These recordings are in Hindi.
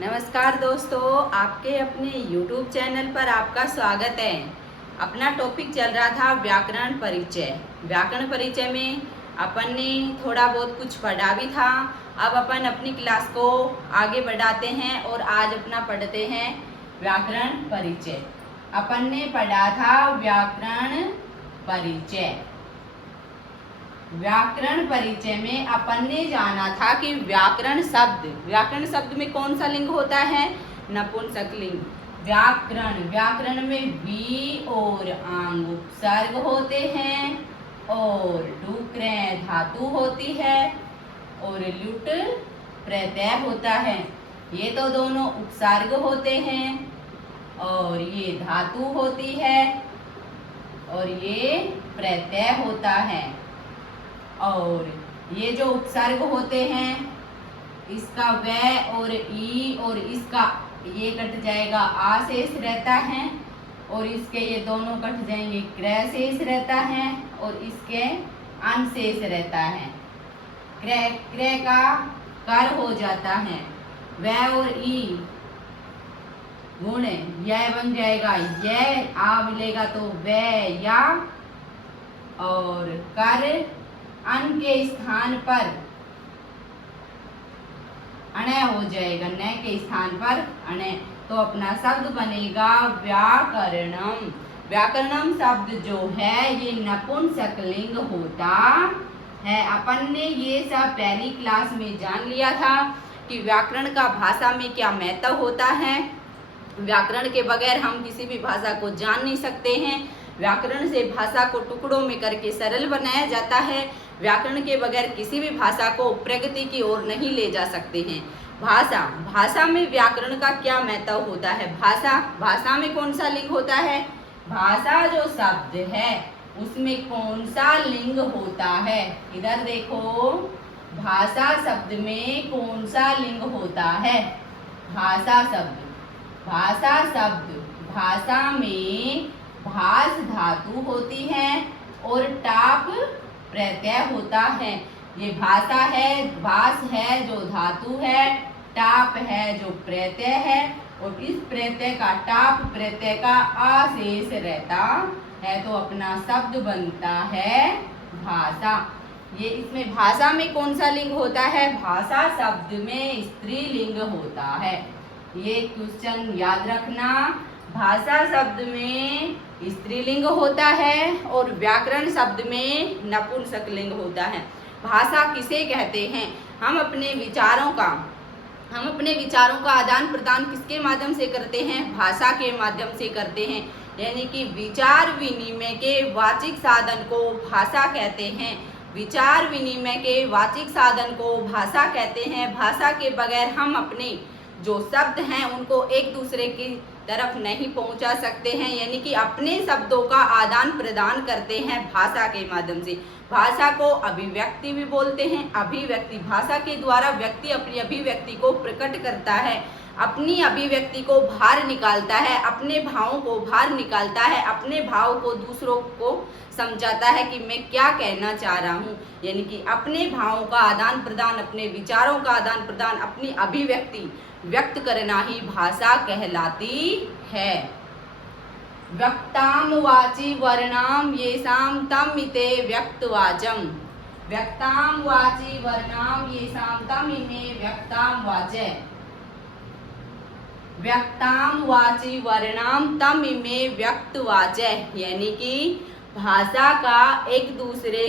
नमस्कार दोस्तों, आपके अपने YouTube चैनल पर आपका स्वागत है। अपना टॉपिक चल रहा था व्याकरण परिचय। व्याकरण परिचय में अपन ने थोड़ा बहुत कुछ पढ़ा भी था। अब अपन अपनी क्लास को आगे बढ़ाते हैं और आज अपना पढ़ते हैं व्याकरण परिचय। अपन ने पढ़ा था व्याकरण परिचय। व्याकरण परिचय में अपन ने जाना था कि व्याकरण शब्द में कौन सा लिंग होता है? नपुंसकलिंग। व्याकरण में वी और आंग उपसर्ग होते हैं और डुक्र धातु होती है और लुट प्रत्यय होता है। ये तो दोनों उपसर्ग होते हैं और ये धातु होती है और ये प्रत्यय होता है। और ये जो उपसर्ग होते हैं, इसका व और ई और इसका ये कट जाएगा, आ शेष रहता है और इसके ये दोनों कट जाएंगे, क्र शेष रहता है और इसके अन शेष रहता है। क्र का कर हो जाता है, व और ई गुण यह बन जाएगा, यह आ मिलेगा तो व या, और कर अन के स्थान पर अणय हो जाएगा, न के स्थान पर अणय, तो अपना शब्द बनेगा व्याकरणम। व्याकरणम शब्द जो है ये नपुंसकलिंग होता है। अपन ने ये सब पहली क्लास में जान लिया था कि व्याकरण का भाषा में क्या महत्व होता है। व्याकरण के बगैर हम किसी भी भाषा को जान नहीं सकते हैं। व्याकरण से भाषा को टुकड़ों में करके सरल बनाया जाता है। व्याकरण के बगैर किसी भी भाषा को प्रगति की ओर नहीं ले जा सकते हैं। भाषा में व्याकरण का क्या महत्व होता है? भाषा में कौन सा लिंग होता है? भाषा जो शब्द है उसमें कौन सा लिंग होता है? इधर देखो, भाषा शब्द में कौन सा लिंग होता है? भाषा शब्द भाषा में भास धातु होती है और टाप प्रत्यय होता है। ये भाषा है, भास है जो धातु है, टाप है जो प्रत्यय है और इस प्रत्यय का टाप प्रत्यय का आशेष रहता है, तो अपना शब्द बनता है भाषा। ये इसमें भाषा में कौन सा लिंग होता है? भाषा शब्द में स्त्रीलिंग होता है। ये क्वेश्चन याद रखना, भाषा शब्द में स्त्रीलिंग होता है और व्याकरण शब्द में नपुंसकलिंग होता है। भाषा किसे कहते हैं? हम अपने विचारों का आदान प्रदान किसके माध्यम से करते हैं? भाषा के माध्यम से करते हैं। यानी कि विचार विनिमय के वाचिक साधन को भाषा कहते हैं। विचार विनिमय के वाचिक साधन को भाषा कहते हैं। भाषा के बगैर हम अपने जो शब्द हैं उनको एक दूसरे की तरफ नहीं पहुंचा सकते हैं। यानी कि अपने शब्दों का आदान प्रदान करते हैं भाषा के माध्यम से। भाषा को अभिव्यक्ति भी बोलते हैं। अभिव्यक्ति, भाषा के द्वारा व्यक्ति अपनी अभिव्यक्ति को प्रकट करता है, अपनी अभिव्यक्ति को बाहर निकालता है, अपने भावों को बाहर निकालता है, अपने भाव को दूसरों को समझाता है कि मैं क्या कहना चाह रहा हूँ। यानी कि अपने भावों का आदान प्रदान, अपने विचारों का आदान प्रदान, अपनी अभिव्यक्ति व्यक्त करना ही भाषा कहलाती है। व्यक्ताम वाची वर्णाम येषाम तम इते व्यक्तवाचम। व्यक्ताम वाची वर्णाम येषाम तम इमे व्यक्ताम वाचय। व्यक्ताम वाची वर्णाम तम इमे व्यक्तवाचय। यानी कि भाषा का एक दूसरे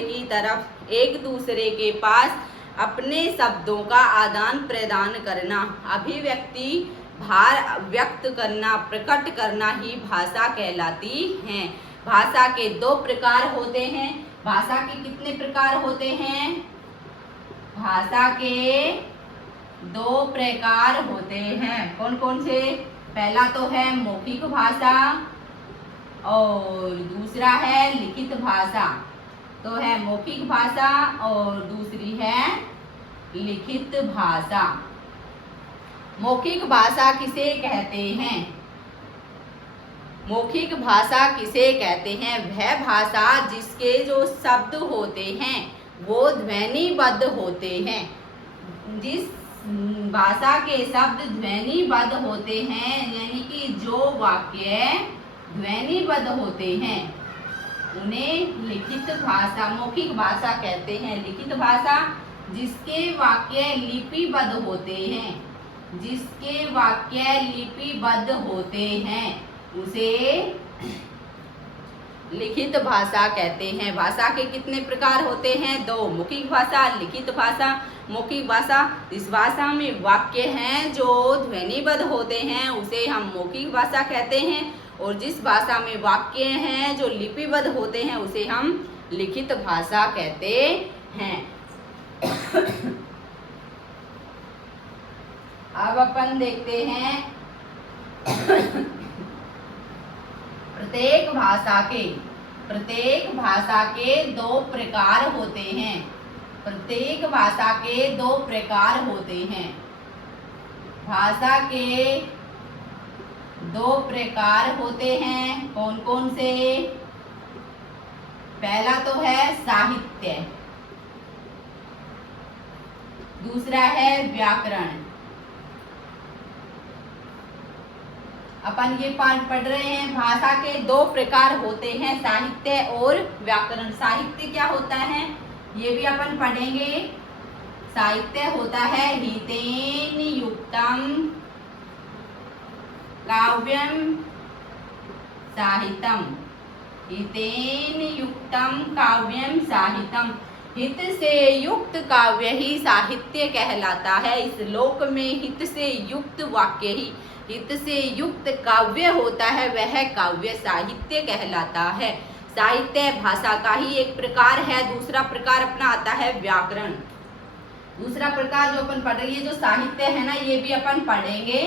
के पास अपने शब्दों का आदान प्रदान करना, अभिव्यक्ति भार व्यक्त करना, प्रकट करना ही भाषा कहलाती है। भाषा के दो प्रकार होते हैं। भाषा के कितने प्रकार होते हैं? भाषा के दो प्रकार होते हैं। कौन कौन से? पहला तो है मौखिक भाषा और दूसरा है लिखित भाषा। तो है मौखिक भाषा और दूसरी है लिखित भाषा। मौखिक भाषा किसे कहते हैं? मौखिक भाषा किसे कहते हैं? वह भाषा जिसके जो शब्द होते हैं वो ध्वनिबद्ध होते हैं, जिस भाषा के शब्द ध्वनिबद्ध होते हैं, यानी कि जो वाक्य ध्वनिबद्ध होते हैं उन्हें लिखित भाषा, मौखिक भाषा कहते हैं। लिखित भाषा जिसके वाक्य लिपिबद्ध होते हैं, जिसके वाक्य लिपिबद्ध होते हैं उसे लिखित भाषा कहते हैं। भाषा के कितने प्रकार होते हैं? दो, मौखिक भाषा, लिखित भाषा। मौखिक भाषा, इस भाषा में वाक्य हैं जो ध्वनिबद्ध होते हैं उसे हम मौखिक भाषा कहते हैं, और जिस भाषा में वाक्य हैं जो लिपिबद्ध होते हैं उसे हम लिखित भाषा कहते हैं। अब अपन देखते हैं प्रत्येक भाषा के दो प्रकार होते हैं। प्रत्येक भाषा के दो प्रकार होते हैं। भाषा के दो प्रकार होते हैं। कौन कौन से? पहला तो है साहित्य, दूसरा है व्याकरण। अपन ये पाठ पढ़ रहे हैं। भाषा के दो प्रकार होते हैं, साहित्य और व्याकरण। साहित्य क्या होता है ये भी अपन पढ़ेंगे। साहित्य होता है हितेन युक्तम काव्यम साहित्यम। हितेन युक्तम काव्यम साहित्यम। हित से युक्त काव्य ही साहित्य कहलाता है। इस लोक में हित से युक्त वाक्य ही, हित से युक्त काव्य होता है, वह काव्य साहित्य कहलाता है। साहित्य भाषा का ही एक प्रकार है। दूसरा प्रकार अपना आता है व्याकरण। दूसरा प्रकार जो अपन पढ़ रही है, जो साहित्य है ना, ये भी अपन पढ़ेंगे,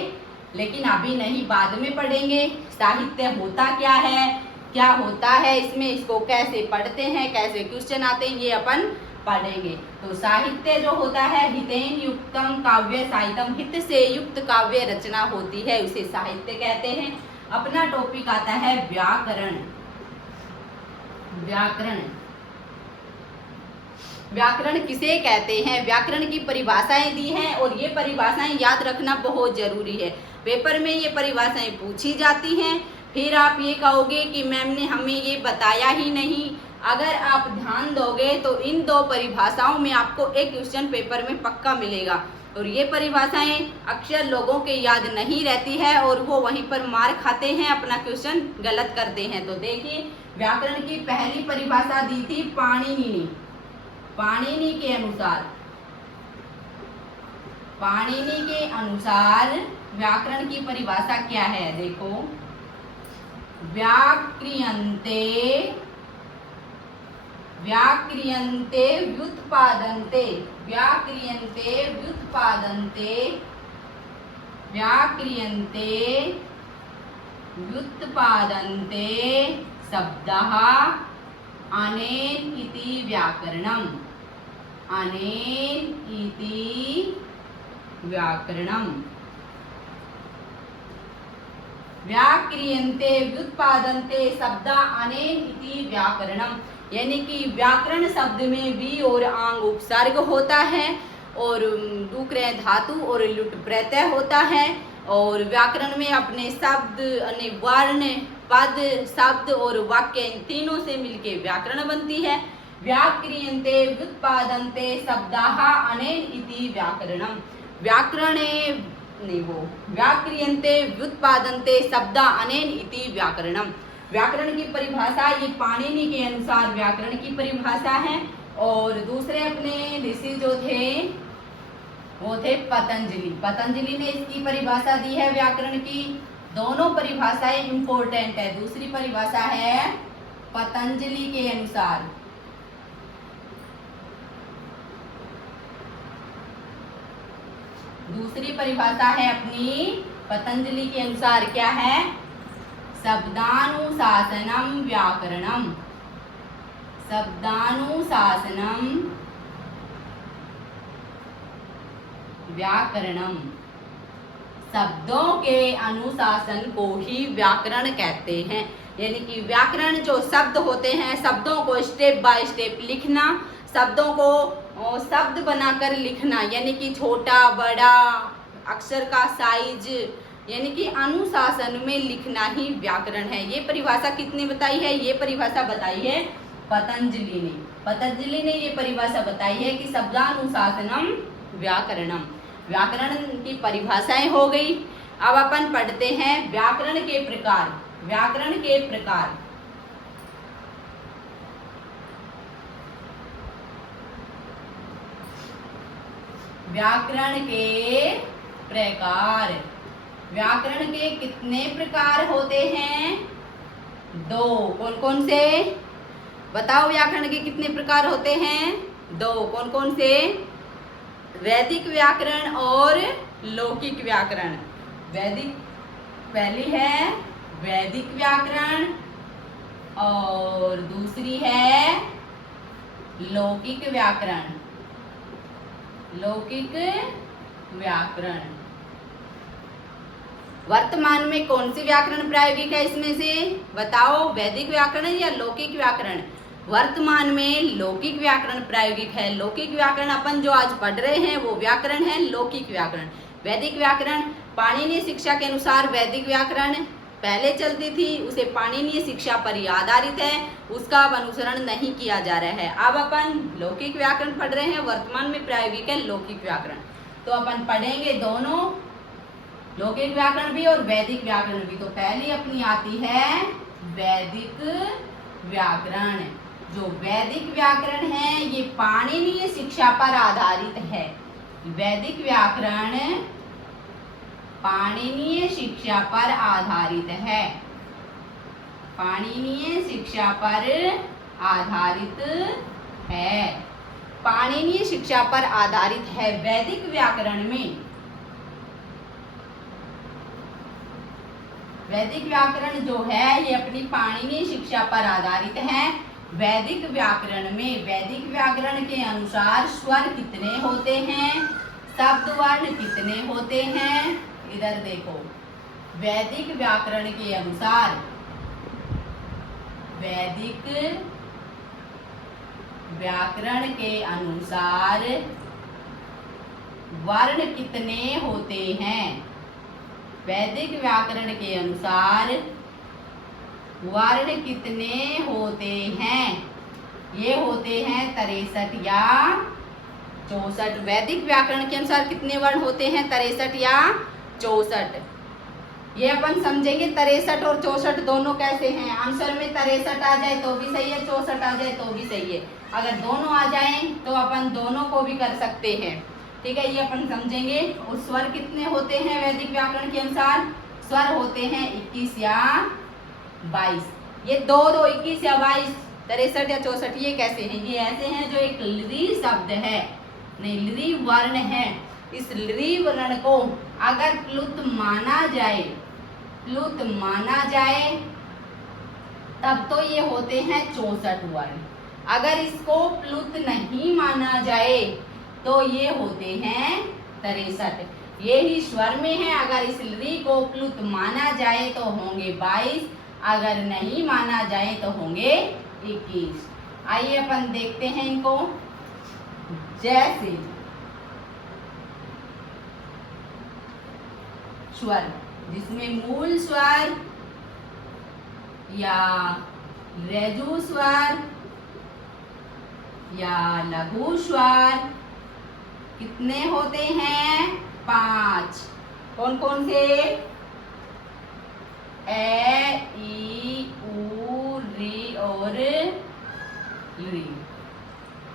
लेकिन अभी नहीं, बाद में पढ़ेंगे। साहित्य होता क्या है, क्या होता है इसमें, इसको कैसे पढ़ते हैं, कैसे क्वेश्चन आते हैं, ये अपन पढ़ेंगे। तो साहित्य जो होता है हितेन युक्तम काव्य साहित्यम। हित से युक्त काव्य रचना होती है उसे साहित्य कहते हैं। अपना टॉपिक आता है व्याकरण। व्याकरण, व्याकरण किसे कहते हैं? व्याकरण की परिभाषाएं दी हैं और ये परिभाषाएं याद रखना बहुत जरूरी है। पेपर में ये परिभाषाएं पूछी जाती हैं, फिर आप ये कहोगे कि मैम ने हमें ये बताया ही नहीं। अगर आप ध्यान दोगे तो इन दो परिभाषाओं में आपको एक क्वेश्चन पेपर में पक्का मिलेगा, और ये परिभाषाएं अक्सर लोगों के याद नहीं रहती है और वो वहीं पर मार खाते हैं, अपना क्वेश्चन गलत करते हैं। तो देखिए, व्याकरण की पहली परिभाषा दी थी पाणिनि ने। पाणिनि के अनुसार, पाणिनि के अनुसार व्याकरण की परिभाषा क्या है? देखो, व्याक्रियन्ते व्याक्रियन्ते व्युत्पादन्ते। व्याक्रियन्ते व्युत्पादन्ते। व्याक्रियन्ते व्युत्पादन्ते शब्दः अनेन इति व्याकरणम्। अनेन इति व्याकरणम्। व्याक्रियन्ते व्युत्पादन्ते शब्द अनेन इति व्याकरणम्, यानी कि व्याकरण शब्द में वी और आंग उपसर्ग होता है, और डूकरे धातु और लुट प्रत्यय होता है। और व्याकरण में अपने शब्द, वर्ण, पद, शब्द और वाक्य, इन तीनों से मिलके व्याकरण बनती है। व्याक्रियन्ते व्युत्पादन्ते शब्दाः अनेन इति व्याकरणम्। व्याक्रियन्ते व्युत्पादन्ते शब्दा अनेन इति व्याकरणम्। व्याकरण की परिभाषा ये पाणिनि के अनुसार व्याकरण की परिभाषा है। और दूसरे अपने ऋषि जो थे वो थे पतंजलि। पतंजलि ने इसकी परिभाषा दी है व्याकरण की। दोनों परिभाषाएं इंपॉर्टेंट है। दूसरी परिभाषा है पतंजलि के अनुसार। दूसरी परिभाषा है अपनी पतंजलि के अनुसार, क्या है? शब्दानुशासनम व्याकरणम। शब्दानुशासनम व्याकरणम। शब्दों के अनुशासन को ही व्याकरण कहते हैं। यानी कि व्याकरण जो शब्द होते हैं, शब्दों को स्टेप बाय स्टेप लिखना, शब्दों को और शब्द बनाकर लिखना, यानी कि छोटा बड़ा अक्षर का साइज, यानी कि अनुशासन में लिखना ही व्याकरण है। ये परिभाषा किसने बताई है? ये परिभाषा बताई है पतंजलि ने। पतंजलि ने ये परिभाषा बताई है कि शब्दानुशासनम व्याकरणम। व्याकरण की परिभाषाएं हो गई। अब अपन पढ़ते हैं व्याकरण के प्रकार। व्याकरण के प्रकार, व्याकरण के प्रकार। व्याकरण के कितने प्रकार होते हैं? 2। कौन कौन से? बताओ, व्याकरण के कितने प्रकार होते हैं? 2। कौन कौन से? वैदिक व्याकरण और लौकिक व्याकरण। वैदिक पहली है वैदिक व्याकरण और दूसरी है लौकिक व्याकरण। लौकिक व्याकरण। वर्तमान में कौन सी व्याकरण प्रायोगिक है इसमें से? बताओ, वैदिक व्याकरण या लौकिक व्याकरण? वर्तमान में लौकिक व्याकरण प्रायोगिक है। लौकिक व्याकरण अपन जो आज पढ़ रहे हैं वो व्याकरण है लौकिक व्याकरण। वैदिक व्याकरण पाणिनीय शिक्षा के अनुसार वैदिक व्याकरण पहले चलती थी, उसे पाणिनीय शिक्षा पर ही आधारित है, उसका अब अनुसरण नहीं किया जा रहा है। अब अपन लौकिक व्याकरण पढ़ रहे हैं, वर्तमान में प्रायोगिक है लौकिक व्याकरण। तो अपन पढ़ेंगे दोनों, लौकिक व्याकरण भी और वैदिक व्याकरण भी। तो पहली अपनी आती है वैदिक व्याकरण। जो वैदिक व्याकरण है ये पाणिनीय शिक्षा पर आधारित है। वैदिक व्याकरण पाणिनीय शिक्षा पर आधारित है। पाणिनीय शिक्षा पर आधारित है। पाणिनीय शिक्षा पर आधारित है। वैदिक व्याकरण में, वैदिक व्याकरण जो है ये अपनी पाणिनीय शिक्षा पर आधारित है। वैदिक व्याकरण में, वैदिक व्याकरण के अनुसार स्वर कितने होते हैं, शब्द वर्ण कितने होते हैं? इधर देखो, वैदिक व्याकरण के अनुसार, वैदिक व्याकरण के अनुसार वर्ण कितने होते हैं? वैदिक व्याकरण के अनुसार वर्ण कितने होते हैं? ये होते हैं 63 या 64। वैदिक व्याकरण के अनुसार कितने वर्ण होते हैं? 63 या 64। ये अपन समझेंगे 63 और 64 दोनों कैसे हैं। आंसर में 63 आ जाए तो भी सही है, 64 आ जाए तो भी सही है। अगर दोनों आ जाए तो अपन दोनों को भी कर सकते हैं। ठीक है, ये अपन समझेंगे। और स्वर कितने होते हैं वैदिक व्याकरण के अनुसार? स्वर होते हैं 21 या 22। ये दो 21 या 22, 63 या 64 ये कैसे हैं? ये ऐसे हैं जो एक लृ शब्द है, नहीं लृ वर्ण है। इस लृ वर्ण को अगर प्लुत माना जाए, प्लुत माना जाए तब तो ये होते हैं 64 वर्ण। अगर इसको प्लुत नहीं माना जाए तो ये होते हैं 63। ये ही स्वर में है। अगर इस लृ को प्लुत माना जाए तो होंगे 22, अगर नहीं माना जाए तो होंगे 21। आइए अपन देखते हैं इनको। जैसे स्वर जिसमें मूल स्वर या लघु स्वर या लघु स्वर कितने होते हैं? 5। कौन कौन से? ए, ई, उ, री और लृ।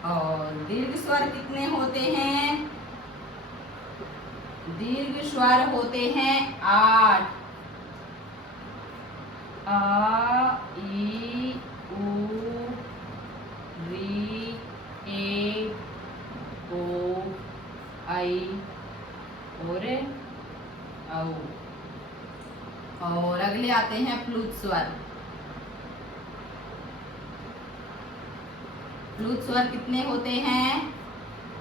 और दीर्घ स्वर कितने होते हैं? दीर्घ स्वर होते हैं 8। आ, ई, उ, री, ए, ओ, आई और औ। और अगले आते हैं प्लुत स्वर। प्लुत स्वर कितने होते हैं?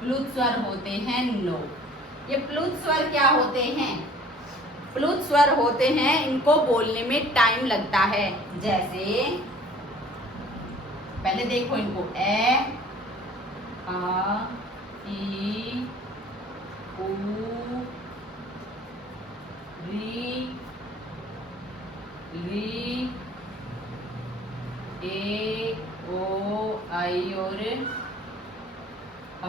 प्लुत स्वर होते हैं 9। ये प्लुत स्वर क्या होते हैं? प्लुत स्वर होते हैं, इनको बोलने में टाइम लगता है। जैसे पहले देखो इनको, ए, आ, ई उ री ए ओ आई और औ।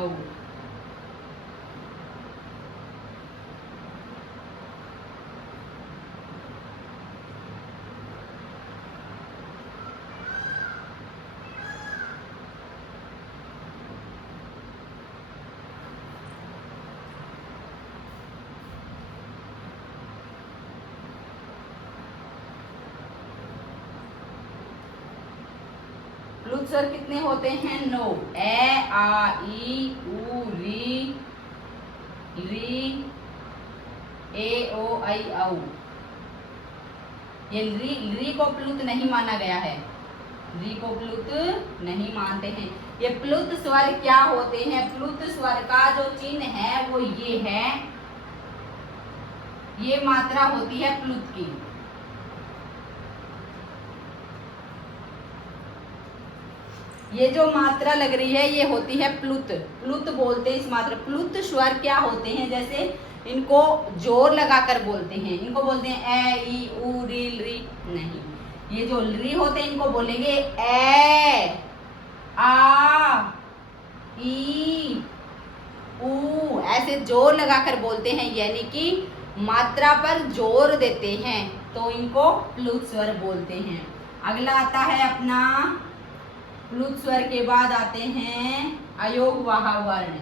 प्लुत स्वर कितने होते हैं? 9। ए आ ई उ री ए ओ आई औ। ये री को प्लुत नहीं माना गया है, री को प्लुत नहीं मानते हैं। ये प्लुत स्वर क्या होते हैं? प्लुत स्वर का जो चिन्ह है वो ये है, ये मात्रा होती है प्लुत की। ये जो मात्रा लग रही है ये होती है प्लुत। प्लुत बोलते हैं इस मात्रा। प्लुत स्वर क्या होते हैं? जैसे इनको जोर लगाकर बोलते हैं, इनको बोलते हैं ए ई उ री। नहीं, ये जो री होते हैं इनको बोलेंगे ए आ ई उ, ऐसे जोर लगाकर बोलते हैं, यानी कि मात्रा पर जोर देते हैं, तो इनको प्लुत स्वर बोलते हैं। अगला आता है अपना प्लुत स्वर के बाद आते हैं अयोगवाह वर्ण।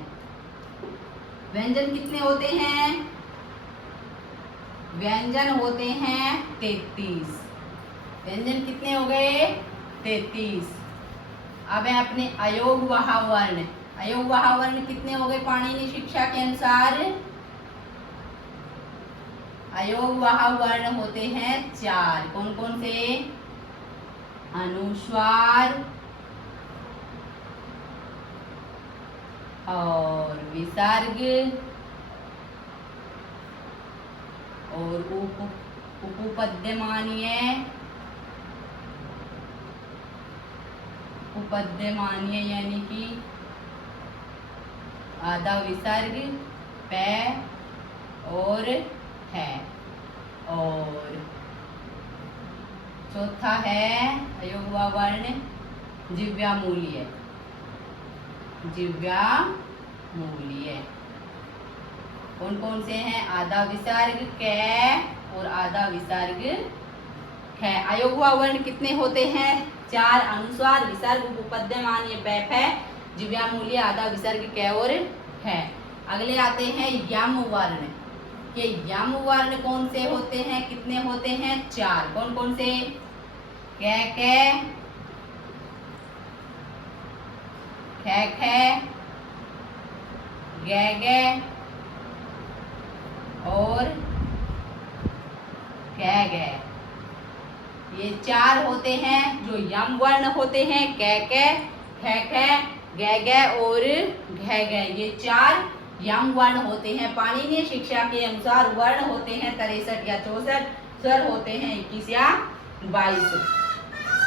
व्यंजन कितने होते हैं? व्यंजन होते हैं 33। व्यंजन कितने हो गए? 33। अब है अपने अयोगवाह वर्ण। अयोगवाह वर्ण कितने हो गए पाणिनि शिक्षा के अनुसार? अयोगवाह वर्ण होते हैं 4। कौन कौन से? अनुस्वार और विसर्ग और उपपद्यमानीय यानी कि आधा विसर्ग, पै और है। और चौथा है अयोगवाह वर्ण जिव्यामूलीय। जिव्यामूलीय कौन कौन से हैं? आधा विसर्ग कै और आधा विसर्ग है। अयोगवाह वर्ण कितने होते हैं? 4। अनुस्वार, विसर्ग, उपपद्यमानीय, पैफ है, जिव्यामूलीय, आधा विसर्ग कै और है। अगले आते हैं यम वर्ण। ये यम वर्ण कौन से होते हैं? कितने होते हैं? 4। कौन कौन से? कै खे, गे और गे। ये 4 होते हैं जो यम वर्ण होते हैं। कै खे, गे और घे। ये 4 यम वर्ण होते हैं। पाणिनीय शिक्षा के अनुसार वर्ण होते हैं 63 या 64, स्वर होते हैं 21 या 22।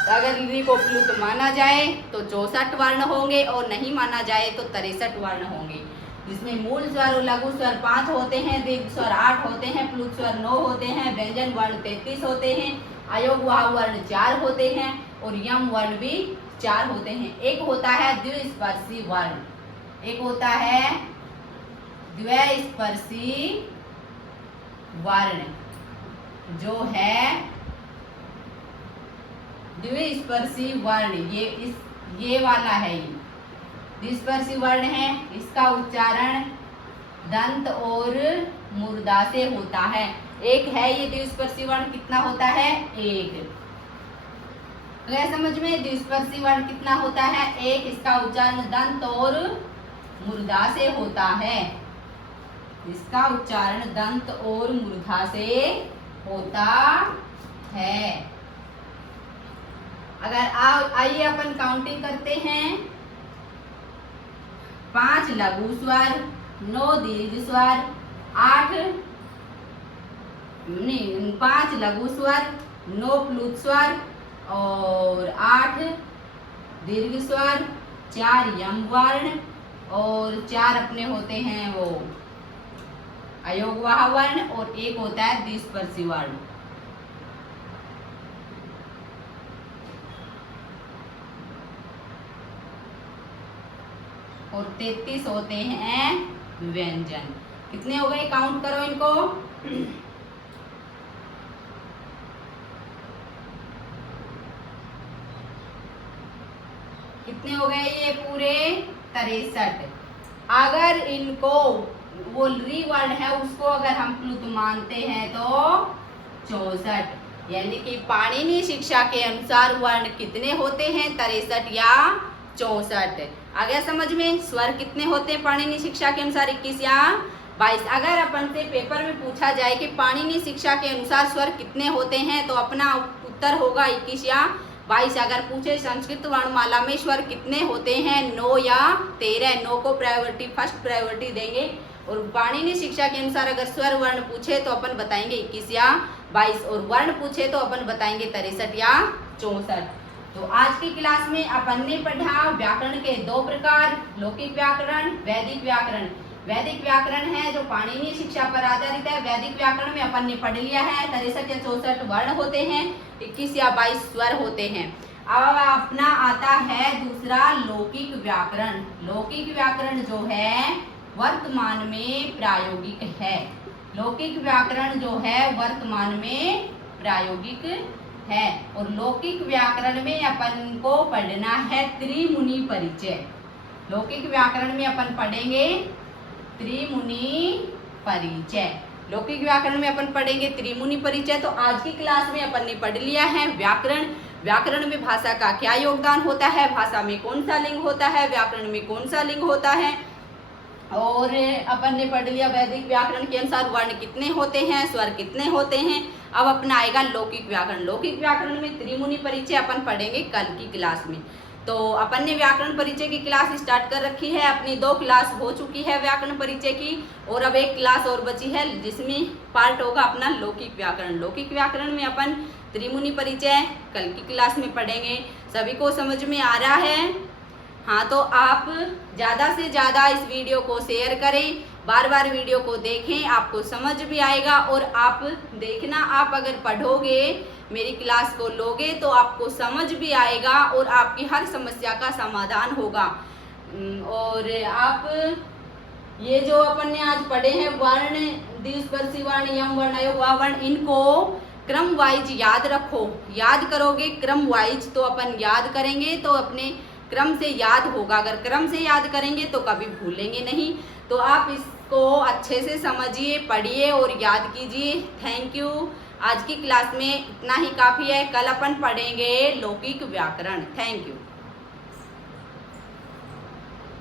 अगर री को प्लुत माना जाए तो 64 वर्ण होंगे और नहीं माना जाए तो 63 वर्ण होंगे, जिसमें मूल स्वर और लघु स्वर 5 होते हैं, दीर्घ स्वर 8 होते हैं, प्लुत स्वर 9 होते हैं, व्यंजन वर्ण 33 होते हैं, अयोगवाह वर्ण 4 होते हैं और यम वर्ण भी 4 होते हैं। एक होता है द्विस्पर्शी वर्ण, एक होता है द्विस्पर्शी वर्ण, जो है द्विस्पर्शी वर्ण। ये वाला है, ये द्विस्पर्शी वर्ण है। इसका उच्चारण दंत और मूर्धा से होता है। एक है ये द्विस्पर्शी वर्ण, कितना होता है? 1। अगर समझ में द्विस्पर्शी वर्ण कितना होता है? 1। इसका उच्चारण दंत और मूर्धा से होता है। इसका उच्चारण दंत और मूर्धा से होता है। अगर आइए अपन काउंटिंग करते हैं। 5 लघु स्वर, 9 दीर्घ स्वर, 5 लघु स्वर, 9 प्लुत स्वर और 8 दीर्घ स्वर, 4 यम वर्ण और 4 अपने होते हैं वो अयोगवाह वर्ण और 1 होता है द्विस्पर्शी वर्ण। और 33 होते हैं व्यंजन। कितने हो गए, काउंट करो इनको। कितने हो गए ये पूरे 63। अगर इनको वो री वर्ण है उसको अगर हम प्लुत मानते हैं तो 64, यानी कि पाणिनि शिक्षा के अनुसार वर्ण कितने होते हैं 63 या 64। आ गया समझ में। स्वर कितने होते हैं पाणिनि शिक्षा के अनुसार 21 या 22। अगर अपन से पेपर में पूछा जाए कि पाणिनि शिक्षा के अनुसार स्वर कितने होते हैं तो अपना उत्तर होगा 21 या 22। अगर पूछे संस्कृत वर्णमाला में स्वर कितने होते हैं 9 या 13, 9 को प्रायोरिटी फर्स्ट प्रायोरिटी देंगे। और पाणिनि शिक्षा के अनुसार अगर स्वर वर्ण पूछे तो अपन बताएंगे 21 या 22 और वर्ण पूछे तो अपन बताएंगे 63 या 64। तो आज की क्लास में अपन ने पढ़ा व्याकरण के 2 प्रकार, लौकिक व्याकरण, वैदिक व्याकरण। वैदिक व्याकरण है जो पाणिनि शिक्षा पर आधारित है। वैदिक व्याकरण में अपन ने पढ़ लिया है 63 या 64 वर्ण होते हैं, 21 या 22 स्वर होते हैं। अब अपना आता है दूसरा लौकिक व्याकरण। लौकिक व्याकरण जो है वर्तमान में प्रायोगिक है। लौकिक व्याकरण जो है वर्तमान में प्रायोगिक है। और लौकिक व्याकरण में अपन को पढ़ना है त्रिमुनि परिचय। लौकिक व्याकरण में अपन पढ़ेंगे त्रिमुनि परिचय। लौकिक व्याकरण में अपन पढ़ेंगे त्रिमुनि परिचय। तो आज की क्लास में अपन ने पढ़ लिया है व्याकरण। व्याकरण में भाषा का क्या योगदान होता है, भाषा में कौन सा लिंग होता है, व्याकरण में कौन सा लिंग होता है। और अपन ने पढ़ लिया वैदिक व्याकरण के अनुसार वर्ण कितने होते हैं, स्वर कितने होते हैं। अब अपना आएगा लौकिक व्याकरण। लौकिक व्याकरण में त्रिमुनि परिचय अपन पढ़ेंगे कल की क्लास में। तो अपन ने व्याकरण परिचय की क्लास स्टार्ट कर रखी है। अपनी 2 क्लास हो चुकी है व्याकरण परिचय की और अब 1 क्लास और बची है जिसमें पार्ट होगा अपना लौकिक व्याकरण। लौकिक व्याकरण में अपन त्रिमुनि परिचय कल की क्लास में पढ़ेंगे। सभी को समझ में आ रहा है? हाँ, तो आप ज़्यादा से ज़्यादा इस वीडियो को शेयर करें, बार बार वीडियो को देखें, आपको समझ भी आएगा। और आप देखना, आप अगर पढ़ोगे मेरी क्लास को लोगे तो आपको समझ भी आएगा और आपकी हर समस्या का समाधान होगा। और आप ये जो अपन ने आज पढ़े हैं वर्ण, द्विस्पर्शी वर्ण, यम वर्ण, अयोगवाह वर्ण, इनको क्रम वाइज याद रखो। याद करोगे क्रम वाइज तो अपन याद करेंगे तो अपने क्रम से याद होगा। अगर क्रम से याद करेंगे तो कभी भूलेंगे नहीं। तो आप इसको अच्छे से समझिए, पढ़िए और याद कीजिए। Thank you. आज की क्लास में इतना ही काफ़ी है। कल अपन पढ़ेंगे लौकिक व्याकरण। Thank you.